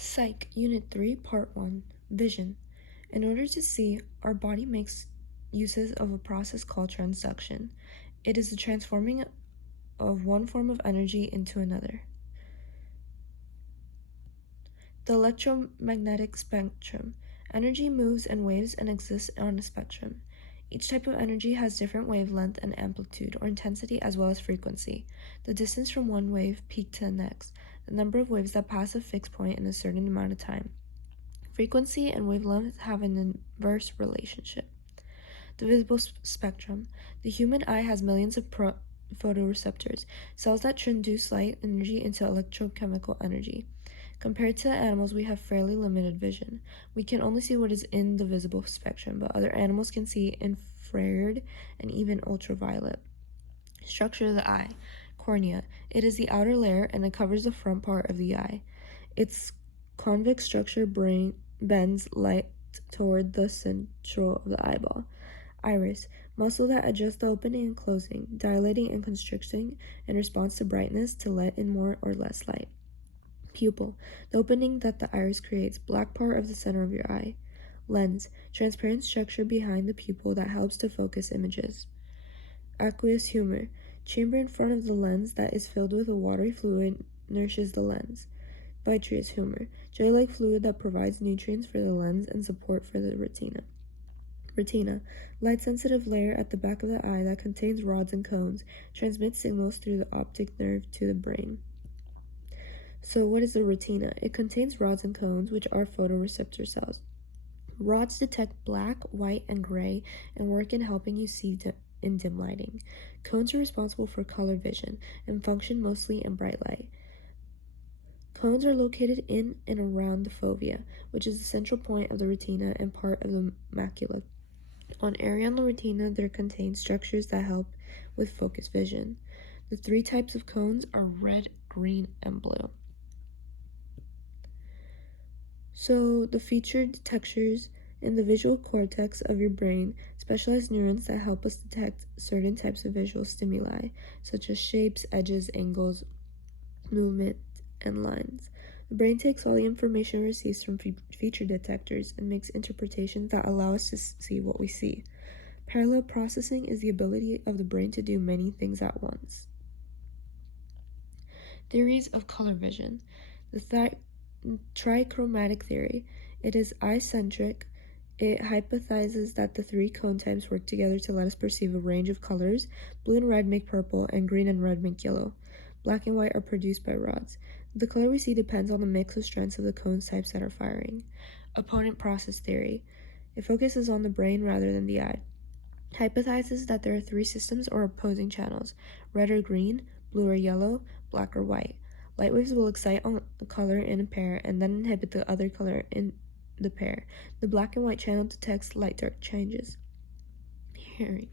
Psych, Unit 3, Part 1, Vision. In order to see, our body makes uses of a process called transduction. It is the transforming of one form of energy into another. The electromagnetic spectrum. Energy moves in waves and exists on a spectrum. Each type of energy has different wavelength and amplitude or intensity as well as frequency. The distance from one wave peak to the next. The number of waves that pass a fixed point in a certain amount of time. Frequency and wavelength have an inverse relationship. The visible spectrum. The human eye has millions of photoreceptors, cells that transduce light energy into electrochemical energy. Compared to animals, we have fairly limited vision. We can only see what is in the visible spectrum, but other animals can see infrared and even ultraviolet. Structure of the eye. Cornea. It is the outer layer and it covers the front part of the eye. Its convex structure bends light toward the central of the eyeball. Iris. Muscle that adjusts the opening and closing, dilating and constricting in response to brightness to let in more or less light. Pupil. The opening that the iris creates, black part of the center of your eye. Lens. Transparent structure behind the pupil that helps to focus images. Aqueous humor. Chamber in front of the lens that is filled with a watery fluid nourishes the lens. Vitreous humor. Jelly-like fluid that provides nutrients for the lens and support for the retina. Retina. Light-sensitive layer at the back of the eye that contains rods and cones, transmits signals through the optic nerve to the brain. So what is the retina? It contains rods and cones, which are photoreceptor cells. Rods detect black, white, and gray and work in helping you see in dim lighting. Cones are responsible for color vision and function mostly in bright light. Cones are located in and around the fovea, which is the central point of the retina and part of the macula. On area on the retina, there contains structures that help with focus vision. The three types of cones are red, green, and blue. So the featured textures in the visual cortex of your brain, specialized neurons that help us detect certain types of visual stimuli, such as shapes, edges, angles, movement, and lines. The brain takes all the information it receives from feature detectors and makes interpretations that allow us to see what we see. Parallel processing is the ability of the brain to do many things at once. Theories of color vision. The trichromatic theory. It is eye-centric. It hypothesizes that the three cone types work together to let us perceive a range of colors. Blue and red make purple, and green and red make yellow. Black and white are produced by rods. The color we see depends on the mix of strengths of the cone types that are firing. Opponent process theory. It focuses on the brain rather than the eye. Hypothesizes that there are three systems or opposing channels: red or green, blue or yellow, black or white. Light waves will excite a color in a pair and then inhibit the other color in the pair. The black and white channel detects light-dark changes. Hearing.